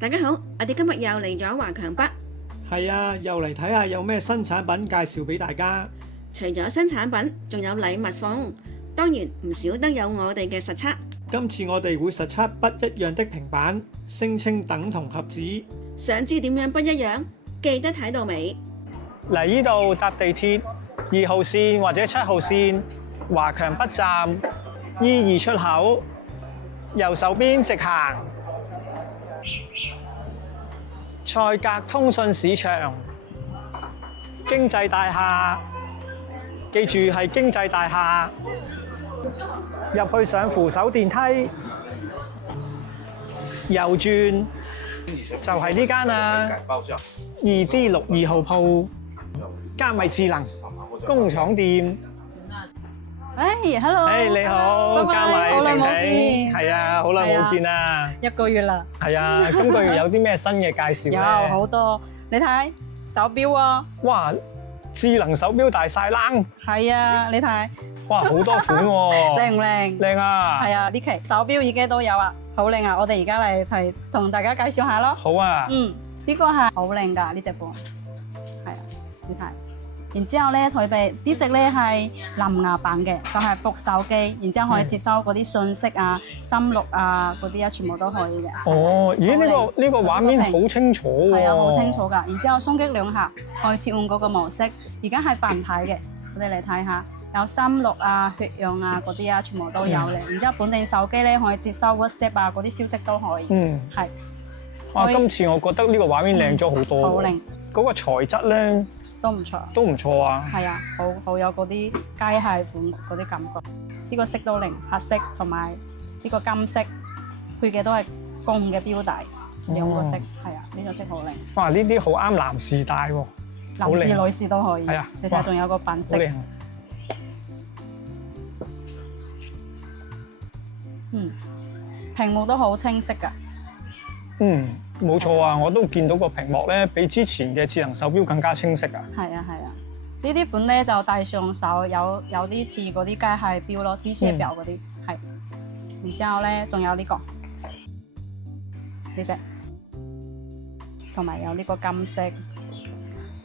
大家好，我哋今日又嚟咗華強北。係啊，又嚟睇下有咩新產品介紹俾大家。除咗新產品，仲有禮物送，當然唔少得有我哋嘅實測。今次我哋會實測不一樣的平板，聲稱等同盒子。想知點樣不一樣？記得睇到尾。嚟呢度搭地鐵2號線或者7號線，華強北站 E2 出口，右手邊直行。賽格通訊市場，經濟大廈，記住係經濟大廈。入去上扶手電梯，右轉就係呢間啦。2D6 2號鋪，加密智能工廠店。hello！ 你好，嘉米好耐冇婷婷，見，係啊，好耐冇見啦。1個月啦。係啊，今個月有啲咩新嘅介紹咧？有好多，你睇手錶啊。哇，智能手錶大晒冷。係啊，你睇。哇，好多款喎。靚唔靚？靚啊！係啊，呢期手錶耳機都有啊，好靚啊！我哋而家嚟同大家介紹下咯。好啊。呢個係好靚㗎，呢隻盤。係啊，你睇。然之後咧，佢哋呢隻咧係藍牙版嘅，就係駁手機，然之後可以接收嗰啲信息啊、心錄啊嗰啲啊，全部都可以嘅。哦，咦？呢個畫面好清楚喎。係啊，好清楚㗎。然之後鬆擊兩下，可以切換嗰個模式。而家係繁體嘅，我哋嚟睇下，有心錄啊、血氧啊嗰啲啊，全部都有嘅。然之後本地手機咧可以接收 WhatsApp 啊嗰啲消息都可以。係。哇！今次我覺得呢個畫面靚咗好多。好靚。嗰個材質咧？都唔錯，都唔錯啊！係啊，好有嗰啲機械款嗰啲感覺。呢個色都靚，黑色同埋呢個金色，配嘅都係公嘅錶帶，兩個色，係啊，呢個色好靚。哇！呢啲好啱男士戴喎，男士女士都可以。係啊，你睇仲有個品色。好靚。屏幕都好清晰㗎。冇錯啊！我都見到個屏幕咧，比之前嘅智能手錶更加清晰啊！係啊，呢啲款咧就戴上手有啲似嗰啲機械錶咯，機械錶嗰啲係。然之後咧，仲有呢個呢隻，同埋有呢個金色，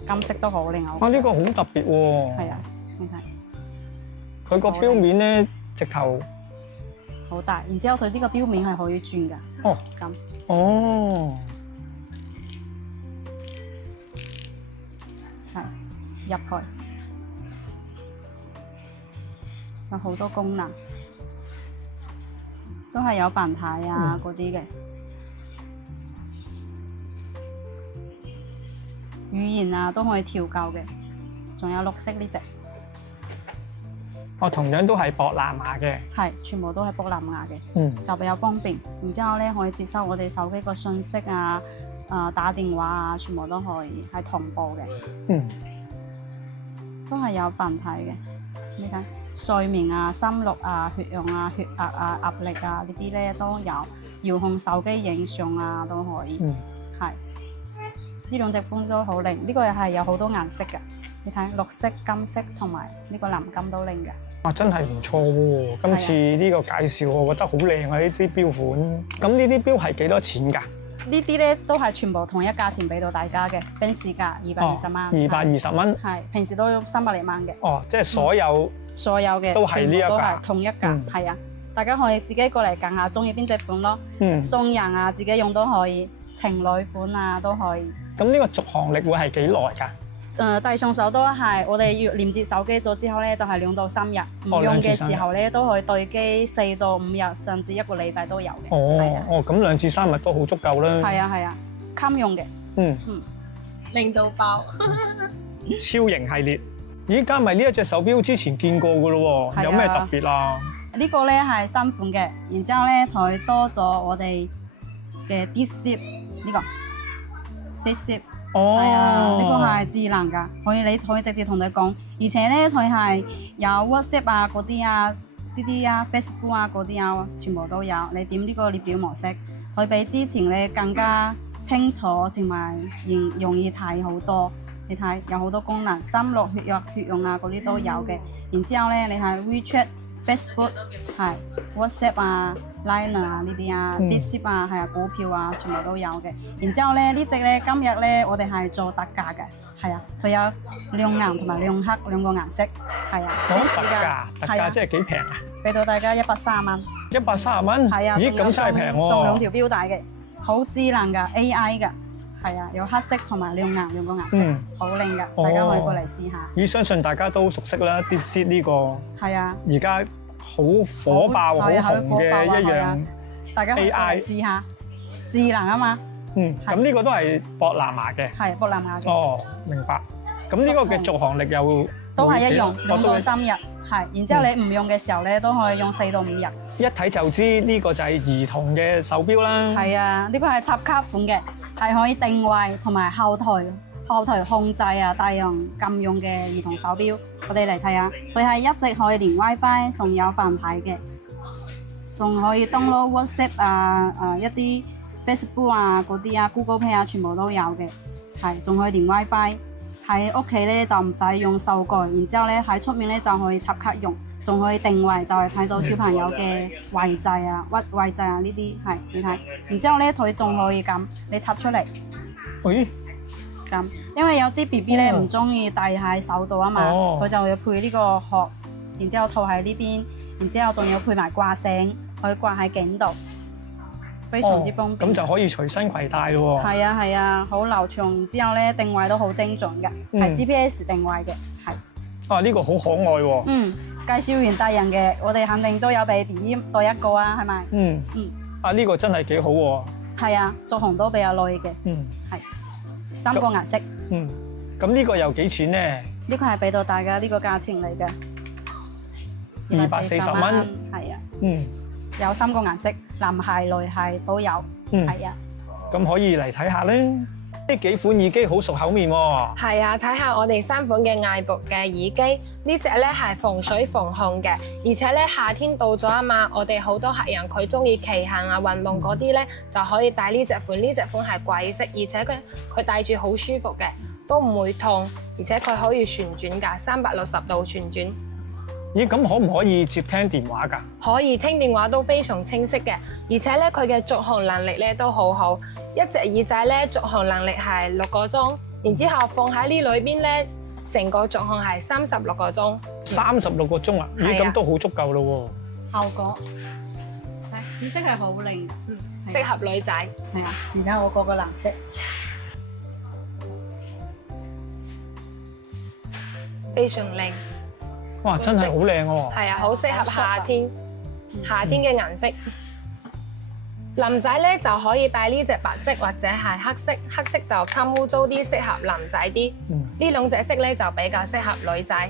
金色都好靚啊！哇！呢個好特別喎。係啊，你睇佢個錶面咧，直頭好大。然之後佢呢個錶面係可以轉㗎。哦，咁。哦，係入去有好多功能，都係有繁體啊嗰啲嘅語言啊都可以調校嘅，仲有綠色呢隻。同樣都係駁藍牙嘅，係全部都係駁藍牙嘅，就比較方便。然之後咧可以接收我哋手機個信息啊、打電話啊，全部都可以係同步嘅。都係有繁體嘅。你睇睡眠啊、心率啊、血氧啊、血壓啊、壓力啊呢啲咧都有，遙控手機影相啊都可以。係呢兩隻款都好靚，呢個又係有好多顏色嘅。你睇綠色、金色同埋呢個藍金都靚嘅。哇！真係唔錯喎！今次呢個介紹我覺得好靚啊！呢啲錶款，咁呢啲錶係幾多錢㗎？呢啲咧都係全部同一價錢俾到大家嘅，平時價220蚊。220蚊。係平時都300零蚊嘅。哦，即係所有嘅都係呢一價，都係同一價，係啊！大家可以自己過嚟揀下中意邊隻款咯。送人啊，自己用都可以，情侶款啊都可以。咁呢個續航力會係幾耐㗎？帶上手都係，我哋要連接手機咗之後咧，就係2到3日。唔用嘅時候咧，都可以對機4到5日，甚至1個禮拜都有嘅。咁2至3日都好足夠啦。係啊，襟用嘅。令到爆。超型系列，咦？加埋呢一隻手錶之前見過㗎咯喎，有咩特別啊？呢個咧係新款嘅，然之後咧佢多咗我哋嘅 Display 呢個 Display。係啊，呢個係智能㗎，你可以直接同佢講，而且咧佢係有 WhatsApp 啊嗰啲啊、呢啲啊、Facebook 啊嗰啲啊，全部都有。你點呢個列表模式，佢比之前咧更加清楚同埋容易睇好多。你睇有好多功能，心率、血氧啊嗰啲都有嘅。然之後咧，你係 WeChat Facebook 係 WhatsApp 啊、Line 啊呢啲啊、Deepseek 啊係啊股票啊全部都有嘅。然之後咧呢隻咧今日咧我哋係做特價嘅，係啊，佢有亮藍同埋亮黑兩個顏色，係啊。特價即係幾平啊？俾到大家130蚊。130蚊？係啊。咦咁真係平喎！送2條錶帶嘅，好智能㗎 AI 㗎。係啊，有黑色同埋亮藍兩個顏色，好靚噶，大家可以過嚟試下。咦，相信大家都熟悉啦，Deepseek 呢個係啊，而家好火爆、好紅嘅一樣，大家可以過嚟試下，智能啊嘛。咁呢個都係博藍牙嘅，係博藍牙嘅。哦，明白。咁呢個嘅續航力又都係一樣，2到3日。係，然之後你唔用嘅時候咧，都可以用4到5日。一睇就知呢個就係兒童嘅手錶啦。係啊，呢個係插卡款嘅。係可以定位同埋後台控制啊，大容禁用嘅兒童手錶。我哋嚟睇下，佢係一直可以連 WiFi， 仲有繁體嘅，仲可以 download WhatsApp 啊、一啲 Facebook 啊嗰啲啊、Google Pay 啊，全部都有嘅。係，仲可以連 WiFi。喺屋企咧就唔使用手蓋，然之後咧喺出面咧就可以插卡用。仲可以定位，就係睇到小朋友嘅位置啊、位置啊呢啲係你睇。然之後咧，佢仲可以咁，你插出嚟。咦？咁，因為有啲 BB 咧唔中意戴喺手度啊嘛，佢就要配呢個殼，然之後套喺呢邊，然之後仲要配埋掛繩，可以掛喺頸度，非常之方便。咁就可以隨身攜帶咯喎。係啊係啊，好流暢。然之後咧定位都好精準嘅，係 GPS 定位嘅，係。啊！呢個好可愛喎。介紹完大人嘅，我哋肯定都有俾 BB 帶一個啊，係咪？啊呢個真係幾好喎。係啊，續航都比較耐嘅。係3個顏色。咁呢個又幾錢咧？呢個係俾到大家呢個價錢嚟嘅，240蚊。係啊。有3個顏色，男孩、女孩都有。係啊。咁可以嚟睇下咧。呢幾款耳機好熟口面喎。係啊，睇下我哋新款嘅艾博嘅耳機，呢隻咧係防水防控嘅，而且咧夏天到咗啊嘛，我哋好多客人佢中意騎行啊、運動嗰啲咧，就可以戴呢隻款。呢隻款係貴色，而且佢戴住好舒服嘅，都唔會痛，而且佢可以旋轉㗎，360度旋轉。咦，咁可唔可以接聽電話㗎？可以，聽電話都非常清晰嘅，而且咧佢嘅續航能力咧都好好，一隻耳仔咧續航能力係6個鐘，然之後放喺呢裏邊咧，成個續航係36個鐘。36個鐘啊？咦，咁都好足夠咯喎。效果，紫色係好靚，適合女仔。係啊，而家我個藍色，非常靚。哇！真係好靚喎，係啊，好適合夏天嘅顏色。男仔咧就可以戴呢隻白色或者係黑色，黑色就襟污糟啲，適合男仔啲。呢兩隻色咧就比較適合女仔。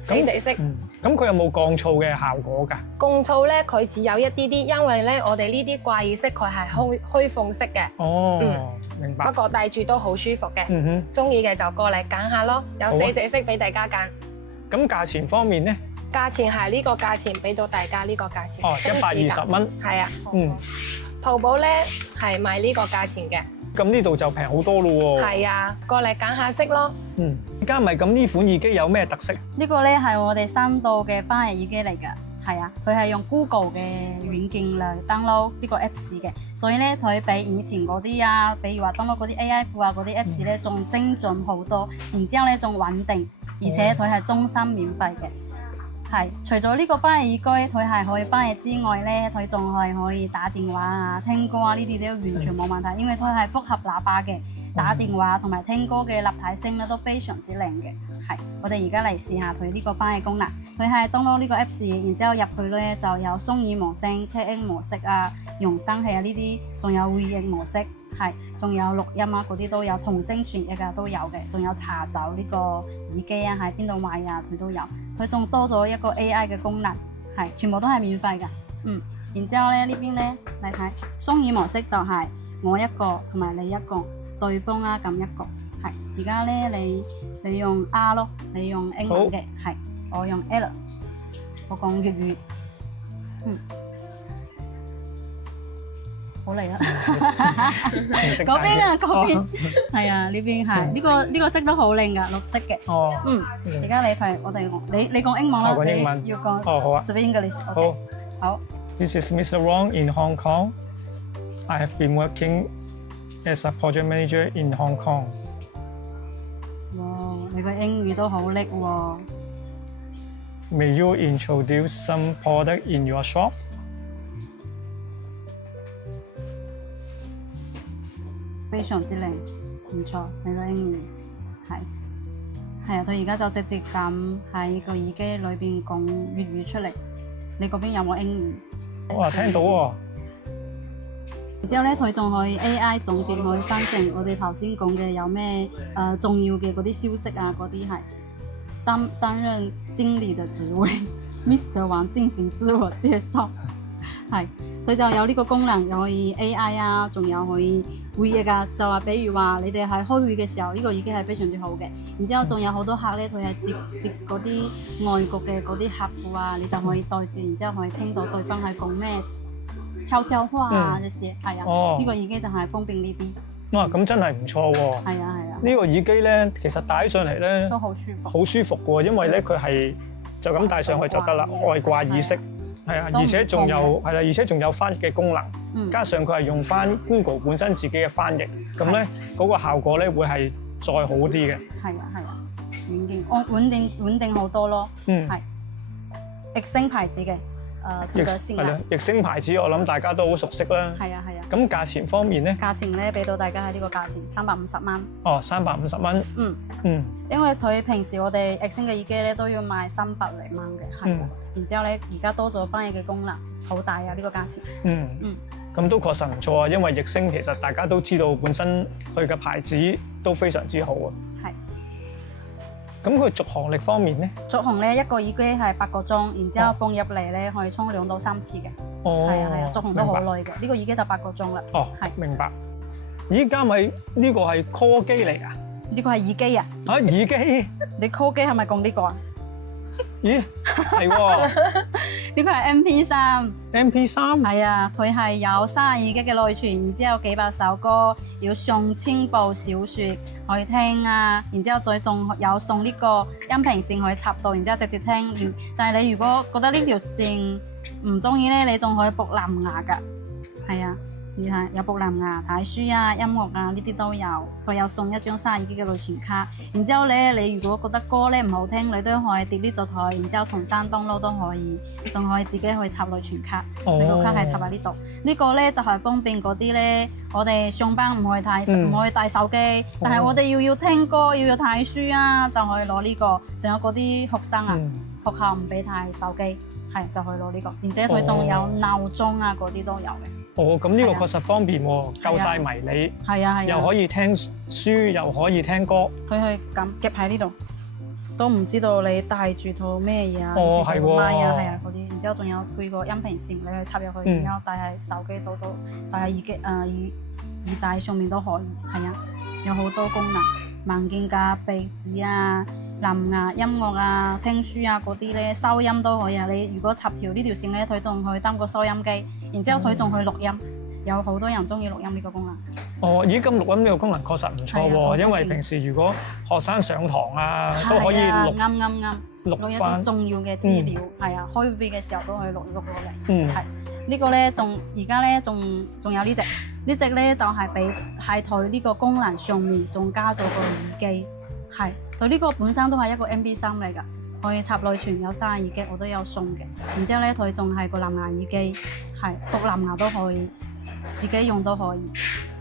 死地色。咁佢有冇降噪嘅效果㗎？降噪咧，佢只有一啲啲，因為咧我哋呢啲掛耳式佢係開放式嘅。哦，明白。不過戴住都好舒服嘅。中意嘅就過嚟揀下咯，有4隻色俾大家揀。咁價錢方面咧？價錢係呢個價錢，俾到大家呢個價錢。哦，120蚊。係啊。淘寶咧係賣呢個價錢嘅。咁呢度就平好多咯喎。係啊，過嚟揀下色咯。加埋咁呢款耳機有咩特色？呢個咧係我哋新到嘅翻譯耳機嚟㗎。係啊，佢係用 Google 嘅軟件嚟 download 呢個 Apps 嘅，所以咧佢比以前嗰啲啊，比如話 download 嗰啲 AI 庫啊嗰啲 Apps 咧，仲精準好多，然之後咧仲穩定。而且佢係終身免費嘅，係除咗呢個翻譯耳機，佢係可以翻譯之外咧，佢仲係可以打電話啊、聽歌啊呢啲都完全冇問題，因為佢係複合喇叭嘅，打電話同埋聽歌嘅立體聲咧都非常之靚嘅。係，我哋而家嚟試下佢呢個翻譯功能，佢係 download 呢個 Apps， 然之後入去咧就有雙語模式、TX 模式啊、容聲器啊呢啲，仲有會議模式。係，仲有錄音啊，嗰啲都有，同聲傳譯啊都有嘅，仲有查找呢個耳機啊喺邊度買啊，佢都有。佢仲多咗一個 AI 嘅功能，係全部都係免費㗎。然之後咧呢邊咧嚟睇雙語模式就係我一個同埋你一個，對方啊撳一個。係，而家咧你用 R 咯，你用英文嘅，係我用 L， 我講粵語。好嚟啊！唔識嗰邊啊，戴嗰邊啫係啊，呢邊係呢個色都好靚㗎，綠色嘅。哦，而家你睇我哋你講英文啦，我講英文你要講哦好啊 speak English。好。好。 This is Mr. Wong in Hong Kong. I have been working as a project manager in Hong Kong. 哇，你個英語都好叻喎！ May you introduce some product in your shop? 非常之靚，唔錯，你個英語係啊，佢而家就直接咁喺個耳機裏邊講粵語出嚟。你嗰邊有冇英語？哇，聽到喎！然之後咧，佢仲可以 AI 總結可以生成我哋頭先講嘅有咩重要嘅嗰啲消息啊，嗰啲係擔任經理嘅職位，Mr. 王進行自我介紹，係佢就有呢個功能，又可以 AI 啊，仲有可以會議啊，就話比如話你哋係開會嘅時候，呢個已經係非常之好嘅。然之後仲有好多客咧，佢係接嗰啲外國嘅嗰啲客戶啊，你就可以對住，然之後可以聽到對方係講咩悄悄話啊，這些係啊，呢個耳機就係方便呢啲。哇，咁真係唔錯喎！係啊係啊，呢個耳機咧，其實戴起上嚟咧都好舒服，好舒服嘅喎，因為咧佢係就咁戴上去就得啦，外掛耳式。係啊，而且仲有係啦，而且仲有翻譯嘅功能，加上佢係用翻 Google 本身自己嘅翻譯，咁咧嗰個效果咧會係再好啲嘅。係啊，穩定好多咯。係液聲牌子嘅，係啦，液聲牌子我諗大家都好熟悉啦。係啊。咁價錢方面咧？價錢咧俾到大家係呢個價錢350蚊。哦，350蚊。因為佢平時我哋液聲嘅耳機咧都要賣300零蚊嘅，係。然之後咧，而家多咗翻譯嘅功能，好大啊！呢個價錢。咁都確實唔錯啊，因為液聲其實大家都知道本身佢嘅牌子都非常之好啊。係。咁佢續航力方面咧？續航咧一個耳機係8個鐘，然之後放入嚟咧可以充2到3次嘅。哦。係啊，續航都好耐嘅。呢個耳機就8個鐘啦。哦，係明白。咦，家咪呢個係 call 機嚟啊？呢個係耳機啊？啊，耳機？你 call 機係咪講呢個啊？咦，係喎。呢個係 MP3。MP3？係啊，佢係有32 G 嘅內存，然之後幾百首歌，有上千部小説可以聽啊，然之後再仲有送呢個音頻線可以插到，然之後直接聽。但係你如果覺得呢條線唔中意咧，你仲可以駁藍牙㗎。係啊。你睇有駁藍牙睇書啊、音樂啊呢啲都有，佢有送一張32 G 嘅內存卡。然之後咧，你如果覺得歌咧唔好聽，你都可以 delete 咗佢，然之後重新 download 都可以，仲可以自己去插內存卡。佢個卡係插喺呢度。呢個咧就係方便嗰啲咧，我哋上班唔可以帶手機，但係我哋要聽歌、要睇書啊，就可以攞呢個。仲有嗰啲學生啊，學校唔俾帶手機，係就可以攞呢個。而且佢仲有鬧鐘啊，嗰啲都有嘅。哦，咁呢個確實方便喎，夠晒迷你，係啊，又可以聽書，又可以聽歌。佢係咁夾喺呢度，都唔知道你帶住套咩嘢啊？哦，係喎，咪啊，係啊，嗰啲。然之後仲有配個音頻線，你去插入去，然之後戴喺手機度都，戴喺耳仔上面都可以。係啊，有好多功能，文件夾、壁紙啊、藍牙音樂啊、聽書啊嗰啲咧，收音都可以啊。你如果插條呢條線咧，佢仲可以當個收音機。然之後佢仲去錄音，有好多人中意錄音呢個功能。哦，咦，咁錄音呢個功能確實唔錯喎，因為平時如果學生上堂啊，都可以錄啱錄一啲重要嘅資料，係啊，開會嘅時候都可以錄落嚟。係呢個咧，而家咧仲有呢隻咧就係俾喺佢呢個功能上面仲加咗個耳機，係佢呢個本身都係一個 MP3 嚟㗎。可以插內存，有32 G 我都有送嘅。然之後咧，佢仲係個藍牙耳機，係駁藍牙都可以，自己用都可以，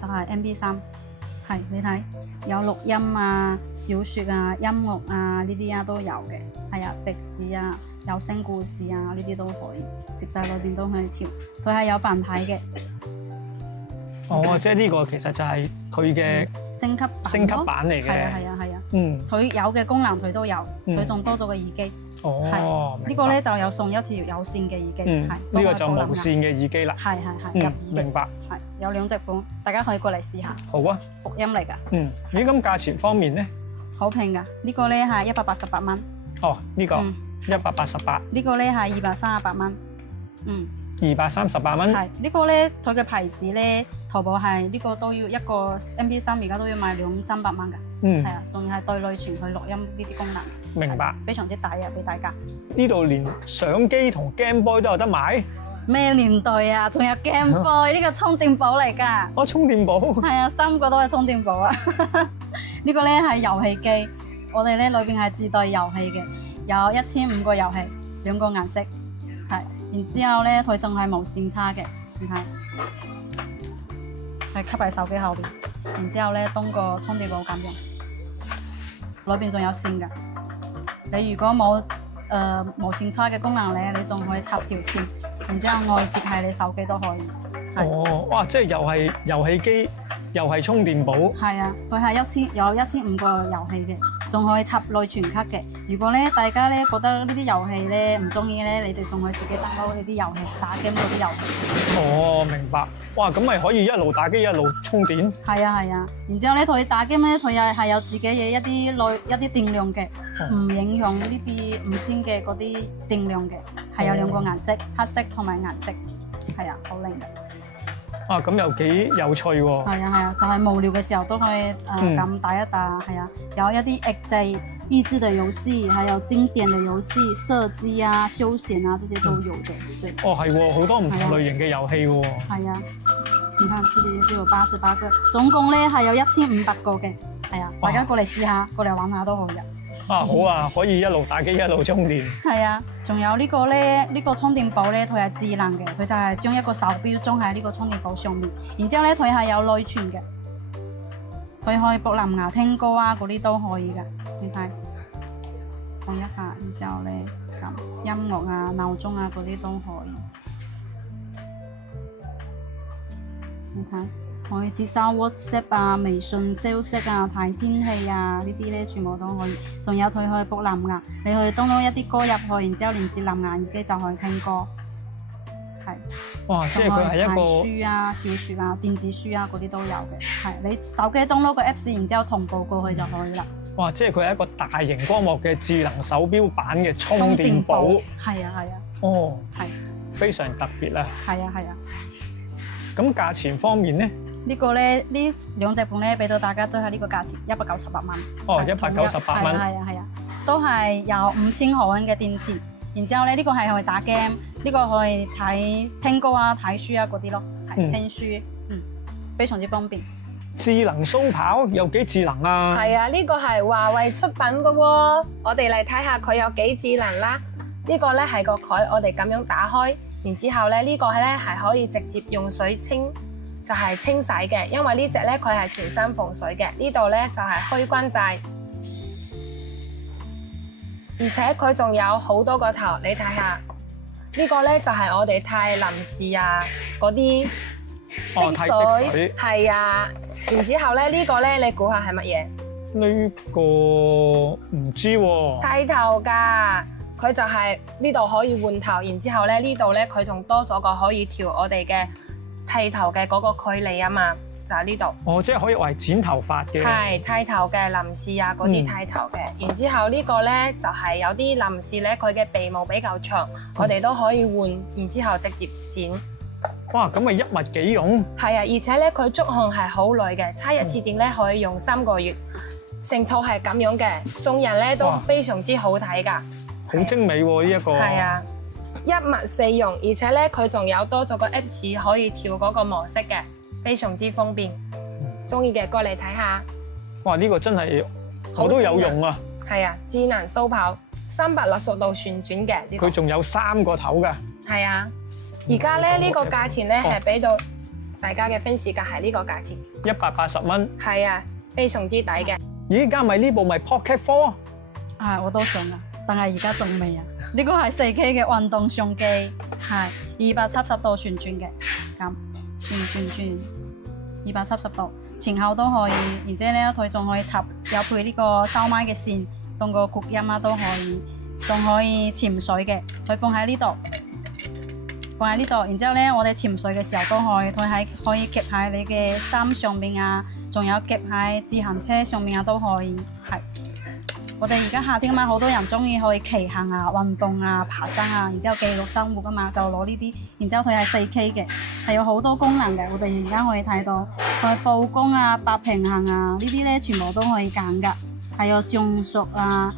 就係 MP3。係你睇有錄音啊、小説啊、音樂啊呢啲啊都有嘅。係啊，壁紙啊、有聲故事啊呢啲都可以，攝製裏邊都可以調。佢係有繁體嘅。哦，即係呢個其實就係佢嘅升級版嚟嘅。係啊。佢有嘅功能佢都有，佢仲多咗個耳機。哦，呢個咧就有送一條有線嘅耳機。呢個就無線嘅耳機啦。係。明白。係有2隻款，大家可以過嚟試下。好啊。復音嚟㗎。咦，咁價錢方面咧？好平㗎，呢個咧係188蚊。哦，呢個188。呢個咧係238蚊。238蚊。係呢個咧，佢嘅牌子咧，淘寶係呢個都要一個 MP3，而家都要賣200-300蚊㗎。係啊，仲要係對內存去錄音呢啲功能。明白。非常之抵啊，俾大家。呢度連相機同 Game Boy 都有得買。咩年代啊？仲有 Game Boy 呢個充電寶嚟㗎。哦，充電寶。係啊，3個都係充電寶啊。呢個咧係遊戲機，我哋咧裏邊係自帶遊戲嘅，有1500個遊戲，2個顏色，係。然之後咧，佢仲係無線叉嘅，你睇，係吸喺手機後邊。然之後咧，當個充電寶咁用，裏邊仲有線㗎。你如果冇無線叉嘅功能咧，你仲可以插條線，然之後外接係你手機都可以。哦，哇！即係又係遊戲機，又係充電寶。係啊，佢係有1500個遊戲嘅，仲可以插內存卡嘅。如果咧大家咧覺得呢啲遊戲咧唔中意咧，你哋仲可以自己 download呢啲遊戲，打 game 嗰啲遊戲。哦，明白。哇，咁咪可以一路打機一路充電。係啊。然之後咧，佢打 game 咧，佢又係有自己嘅一啲電量嘅，唔影響呢啲5000嘅嗰啲電量嘅，係有2個顏色，黑色同埋顏色。係啊，好靚嘅。啊，咁又幾有趣喎！係啊，就係無聊嘅時候都可以咁打一打，係啊，有一啲益智益智嘅遊戲，還有經典嘅遊戲，射擊啊、休閒啊，這些都有嘅。對。哦，係喎，好多唔同類型嘅遊戲喎。係啊，你看這裡就有88個，總共咧係有1500個嘅。係啊，大家過嚟試下，過嚟玩下都可以。啊，好啊，可以一路打機一路充電。係啊，仲有呢個咧，呢個充電寶咧，佢係智能嘅，佢就係將一個手錶裝喺呢個充電寶上面，然之後咧佢係有內存嘅，佢可以播藍牙聽歌啊，嗰啲都可以噶。你睇，放一下，然之後咧咁音樂啊、鬧鐘啊嗰啲都可以。你睇。可以接收 WhatsApp 啊、微信消息啊、睇天氣啊，呢啲咧全部都可以。仲有佢可以播藍牙，你可以 download 一啲歌入去，然之後連接藍牙耳機就可以聽歌。係。哇！即係佢係一個睇書啊、小説啊、電子書啊嗰啲都有嘅。係，你手機 download 個 Apps，然之後同步過去就可以啦。哇！即係佢係一個大型光幕嘅智能手錶版嘅充電寶。係啊。哦。係。非常特別啊。係啊。咁價錢方面咧？呢個咧，呢兩隻款咧，俾到大家都係呢個價錢，198蚊。哦，198蚊。係啊，都係有5000毫安嘅電池。然之後咧，呢個係可以打 game，呢個可以聽歌啊、睇書啊嗰啲咯，係聽書，非常之方便。智能蘇跑有幾智能啊？係啊，呢個係華為出品嘅喎，我哋嚟睇下佢有幾智能啦。呢個咧係個蓋，我哋咁樣打開，然之後咧呢個咧係可以直接用水清。就係清洗嘅，因為呢隻咧佢係全身防水嘅，呢度咧就係開關掣，而且佢仲有好多個頭，你睇下呢個咧就係我哋太臨時啊嗰啲滴水，係啊，然之後咧呢個咧你估下係乜嘢？呢個唔知喎。剃頭㗎，佢就係呢度可以換頭，然之後咧呢度咧佢仲多咗個可以調我哋嘅剃頭嘅嗰個距離啊嘛，就喺呢度。哦，即係可以為剪頭髮嘅。係剃頭嘅臨時啊，嗰啲剃頭嘅。然之後呢個咧就係有啲臨時咧，佢嘅鼻毛比較長，我哋都可以換，然之後直接剪。哇，咁咪一物幾用？係啊，而且咧佢觸控係好耐嘅，插一次電咧可以用3個月。成套係咁樣嘅，送人咧都非常之好睇㗎。好精美喎呢一個。係啊。一物4用，而且咧佢仲有多咗個 Apps 可以調嗰個模式嘅，非常之方便。中意嘅過嚟睇下。哇！呢個真係我都有用啊。係啊，智能蘇跑，360度旋轉嘅。佢仲有3個頭㗎。係啊，而家咧呢個價錢咧係俾到大家嘅 fans 價係呢個價錢。180蚊。係啊，非常之抵嘅。咦，加埋呢部咪 Pocket 4？係，我都想啊，但係而家仲未啊。呢個係4K 嘅運動相機，係270度旋轉嘅，咁轉270度，前後都可以，而且咧佢仲可以插有配呢個收麥嘅線，當個擴音啊都可以，仲可以潛水嘅，佢放喺呢度，然之後咧我哋潛水嘅時候都可以，佢可以夾喺你嘅衫上面啊，仲有夾喺自行車上面啊都可以，係。我哋而家夏天嘛，好多人中意去騎行啊、運動啊、爬山啊，然之後記錄生活噶嘛，就攞呢啲。然之後佢係4K 嘅，係有好多功能嘅。我哋而家可以睇到，佢曝光啊、白平衡啊，呢啲咧全部都可以揀噶。係有像素啊、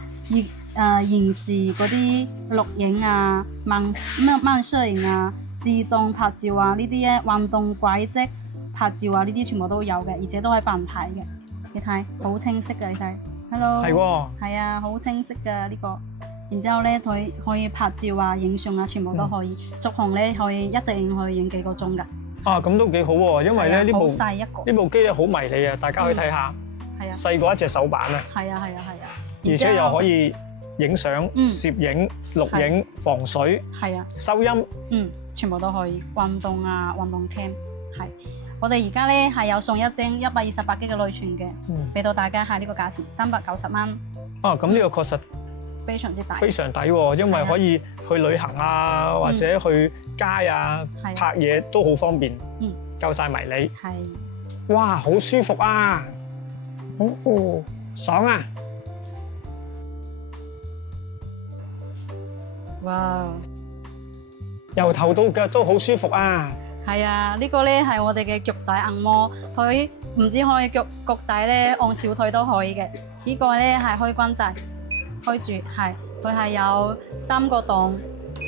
延時嗰啲錄影啊、慢攝影啊、自動拍照啊，呢啲咧運動軌跡拍照啊，呢啲全部都有嘅，而且都係繁體嘅。你睇好清晰嘅，你睇。Hello， 係喎，係啊，好清晰㗎呢個。然之後咧，佢可以拍照啊、影相啊，全部都可以。續航咧可以一直影幾個鐘㗎。啊，咁都幾好喎，因為咧呢部機咧好迷你啊，大家可以睇下。係啊。細過一隻手板啊。係啊。而且又可以影相、攝影、錄影、防水。係啊。收音。全部都可以。運動啊，運動 cam 係。我哋而家咧係有送一張128G 嘅內存嘅，俾到大家係呢個價錢390蚊。啊，咁呢個確實非常之抵，非常抵喎，因為可以去旅行啊，或者去街啊拍嘢都好方便，夠晒迷你。係，哇，好舒服啊，爽啊！哇，由頭到腳都好舒服啊！係啊，呢個咧係我哋嘅腳底按摩，佢唔止可以腳底咧按小腿都可以嘅。呢個咧係開關掣，開住係，佢係有3個檔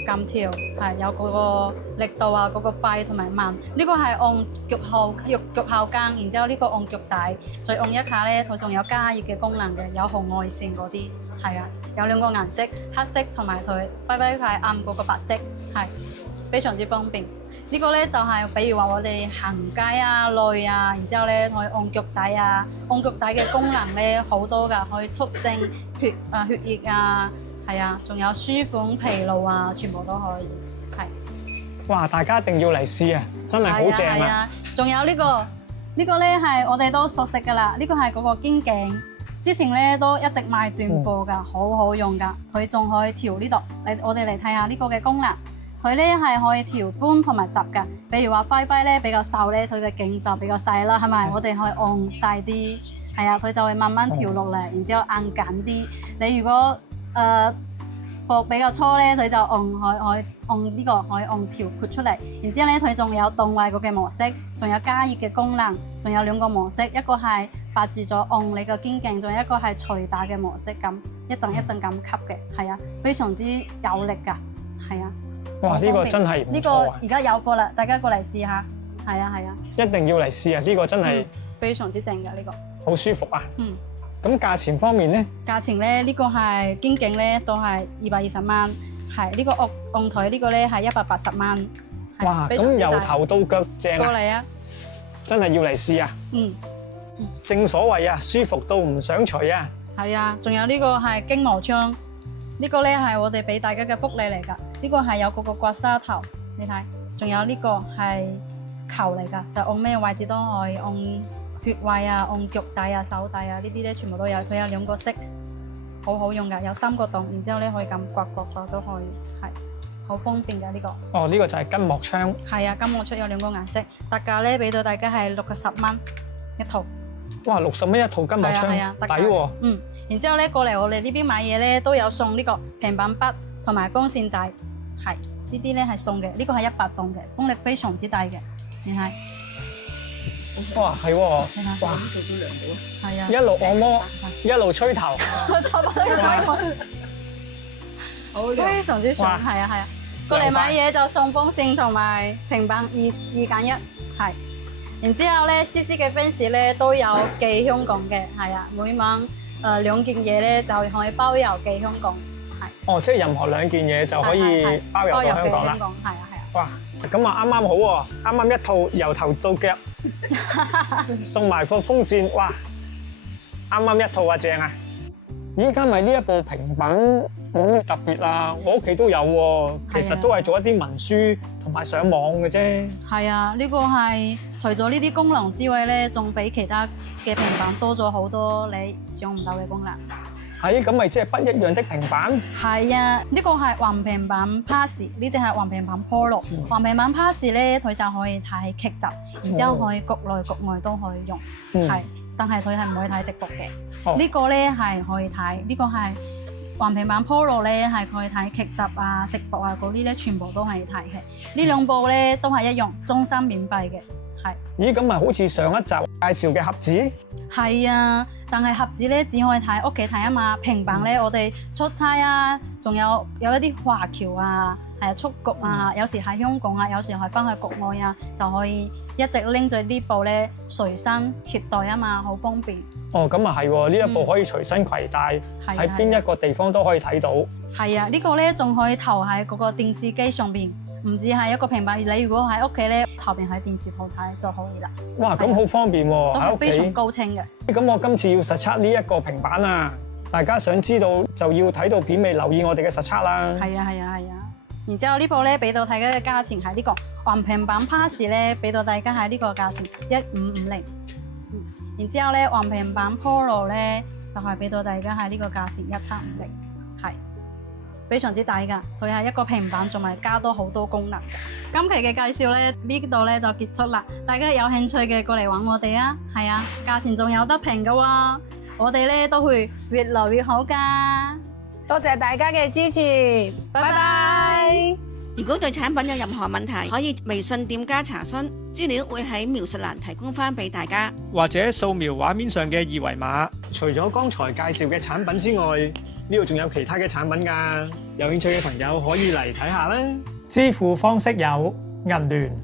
撳條，係有嗰個力度啊，嗰個快同埋慢。呢個係按腳後跟，然之後呢個按腳底，再按一下咧，佢仲有加熱嘅功能嘅，有紅外線嗰啲，係啊，有2個顏色，黑色同埋佢輝係暗嗰個白色，係非常之方便。呢個咧就係比如話我哋行街啊、累啊，然之後咧可以按腳底啊，按腳底嘅功能咧好多㗎，可以促進血液啊，係啊，仲有舒緩疲勞啊，全部都可以，係。哇！大家一定要嚟試啊，真係好正啊！仲有呢個咧係我哋都熟悉㗎啦，呢個係嗰個肩頸，之前咧都一直賣斷貨㗎，好好用㗎，佢仲可以調呢度，我哋嚟睇下呢個嘅功能。佢咧係可以調寬同埋窄㗎，比如話輝咧比較瘦咧，佢嘅頸就比較細啦，係咪？我哋可以按細啲，係啊，佢就會慢慢調落嚟，然之後按緊啲。你如果膊比較粗咧，佢就可以按呢個可以按調闊出嚟。然之後咧，佢仲有動位嗰個模式，仲有加熱嘅功能，仲有2個模式，一個係白住咗按你個肩頸，仲有一個係捶打嘅模式，咁一陣咁吸嘅，係啊，非常之有力㗎，係啊。哇！呢個真係唔錯啊！呢個而家有貨啦，大家過嚟試下。係啊，一定要嚟試啊！呢個真係非常之正嘅呢個，好舒服啊！咁價錢方面咧？價錢咧呢個係肩頸咧都係220蚊，係呢個按腿呢個咧係180蚊。哇！咁由頭到腳正啊！過嚟啊！真係要嚟試啊！正所謂啊，舒服到唔想除啊！係啊，仲有呢個係筋膜槍。呢個咧係我哋俾大家嘅福利嚟㗎，呢個係有嗰個刮痧頭，你睇，仲有呢個係球嚟㗎，就按咩位置都可以，按穴位啊、按腳底啊、手底啊，呢啲咧全部都有，佢有2個色，好好用㗎，有3個洞，然之後咧可以咁刮都可以，係好方便㗎呢個。哦，呢個就係筋膜槍。係啊，筋膜槍有2個顏色，特價咧俾到大家係60蚊一套。哇，60蚊一套筋膜槍，抵喎。然之後咧過嚟我哋呢邊買嘢咧都有送呢個平板筆同埋風扇仔，係呢啲咧係送嘅，呢個係100檔嘅，風力非常之大嘅，你睇。哇，係喎，哇，係啊，一路按摩一路吹頭，非常之爽，係啊，過嚟買嘢就送風扇同埋平板2揀1，係。然之後咧 CC 嘅 fans 咧都有寄香港嘅，係啊，每晚2件嘢咧就可以包郵寄香港，係。哦，即係任何2件嘢就可以包郵到香港啦。係啊。哇，咁啊啱啱好喎，啱啱一套由頭到腳，送埋個風扇，哇，啱啱一套啊，正啊！依家咪呢一部平板冇咩特別啊，我屋企都有喎，其實都係做一啲文書同埋上網嘅啫。係啊，呢個係除咗呢啲功能之外咧，仲比其他嘅平板多咗好多你想唔到嘅功能。咁咪即係不一樣的平板？係啊，呢個係橫平板 Pass， 呢隻係橫平板 Pro。橫平板 Pass 咧，佢就可以睇劇集，然之後可以國內國外都可以用，係。但係佢係唔可以睇直播嘅。呢個咧係可以睇，呢個係橫平板 Pro 咧係可以睇劇集啊、直播啊嗰啲咧，全部都可以睇嘅。呢兩部咧都係一樣，終身免費嘅。係。咦，咁咪好似上一集介紹嘅盒子？係啊，但係盒子咧只可以睇屋企睇啊嘛。平板咧，我哋出差啊，仲有一啲華僑啊，係啊出國啊，有時喺香港啊，有時係翻去國外啊，就可以一直拎住呢部咧隨身攜帶啊嘛，好方便。咁啊係喎，呢一部可以隨身攜帶，喺邊一個地方都可以睇到。係啊，呢個咧仲可以投喺嗰個電視機上邊。唔止係一個平板，你如果喺屋企咧，後邊喺電視度睇就可以啦。哇，咁好方便喎，喺屋企非常高清嘅。咁我今次要實測呢一個平板啊，大家想知道就要睇到片尾留意我哋嘅實測啦。係啊。然之後呢部咧俾到大家嘅價錢係呢個橫平板 Pass 咧，俾到大家係呢個價錢1550。然之後咧橫平板 Pro 咧就係俾到大家係呢個價錢1750，係。非常之抵㗎，佢係一個平板，仲係加多好多功能。今期嘅介紹咧，呢度咧就結束啦。大家有興趣嘅過嚟揾我哋啊，係啊，價錢仲有得平㗎喎，我哋咧都會越嚟越好㗎。多謝大家嘅支持，拜拜。如果對產品有任何問題，可以微信店家查詢，資料會喺描述欄提供翻俾大家，或者掃描畫面上嘅二維碼。除咗剛才介紹嘅產品之外，呢度仲有其他嘅產品㗎，有興趣嘅朋友可以嚟睇下啦。支付方式有銀聯、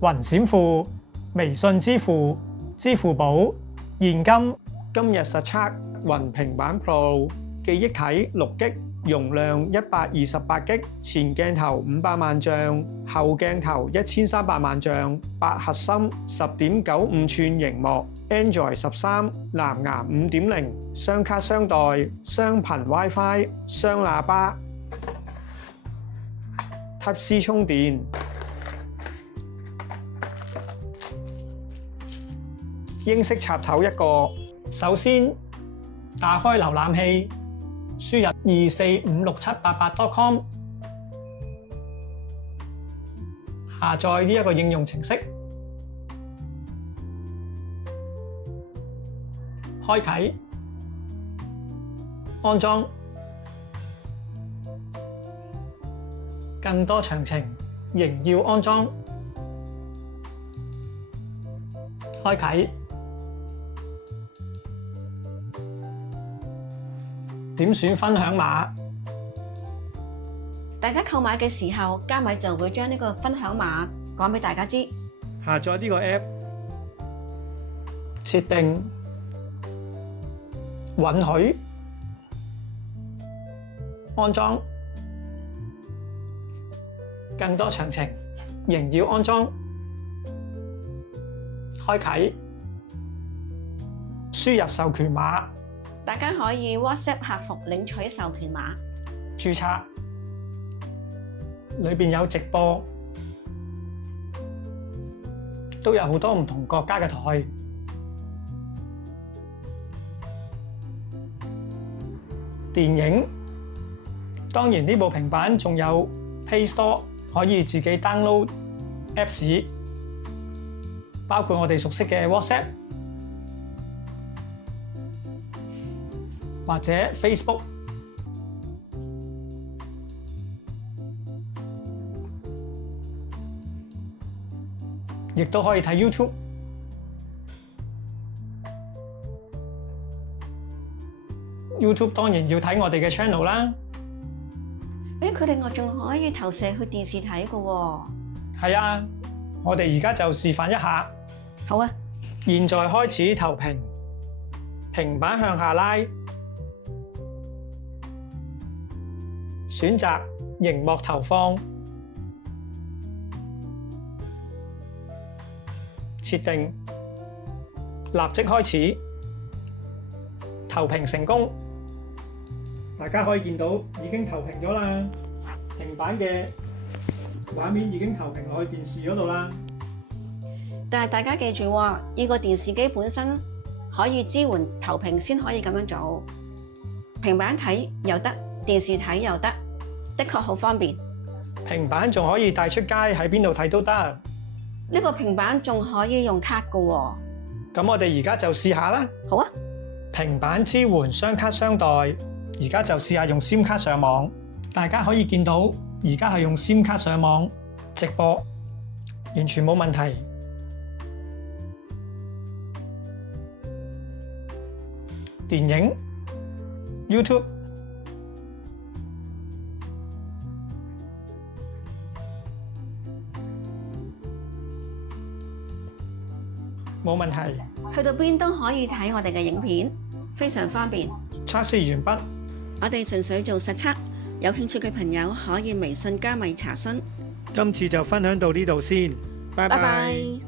雲閃付、微信支付、支付寶、現金。今日實測雲平板 Pro， 記憶體6GB，容量128GB，前鏡頭500萬像，後鏡頭1300萬像，8核心10.95寸螢幕。Android 13，藍牙5.0，雙卡雙待，雙頻 WiFi， 雙喇叭 ，Type C 充電，英式插頭一個。首先打開瀏覽器，輸入2456788.com， 下載呢一個應用程式。開啟，安裝，更多詳情仍要安裝。開啟，點選分享碼。大家購買嘅時候，嘉米就會將呢個分享碼講俾大家知。下載呢個 app， 設定。允許安裝，更多詳情仍要安裝。開啟，輸入授權碼，大家可以 WhatsApp 客服領取授權碼。註冊，裏邊有直播，都有好多唔同國家嘅台。電影，當然呢部平板仲有 Play Store 可以自己 download Apps， 包括我哋熟悉嘅 WhatsApp 或者 Facebook， 亦都可以睇 YouTube。YouTube 當然要睇我哋嘅 channel 啦。佢哋仲可以投射去電視睇㗎喎。係啊，我哋而家就示範一下。好啊。現在開始投屏，平板向下拉，選擇螢幕投放，設定，立即開始，投屏成功。大家可以見到已經投屏咗啦，平板嘅畫面已經投屏落去電視嗰度啦。但係大家記住喎，呢個電視機本身可以支援投屏先可以咁樣做。平板睇又得，電視睇又得，的確好方便。平板仲可以帶出街，喺邊度睇都得。呢個平板仲可以用卡㗎喎。咁我哋而家就試下啦。好啊。平板支援雙卡雙待，而家就試下用 SIM 卡上網。大家可以見到，而家係用 SIM 卡上網直播，完全冇問題。電影、YouTube、冇問題。去到邊都可以睇我哋嘅影片，非常方便。測試完畢。我哋純粹做實測，有興趣嘅朋友可以微信加密查詢。今次就分享到呢度先，拜拜。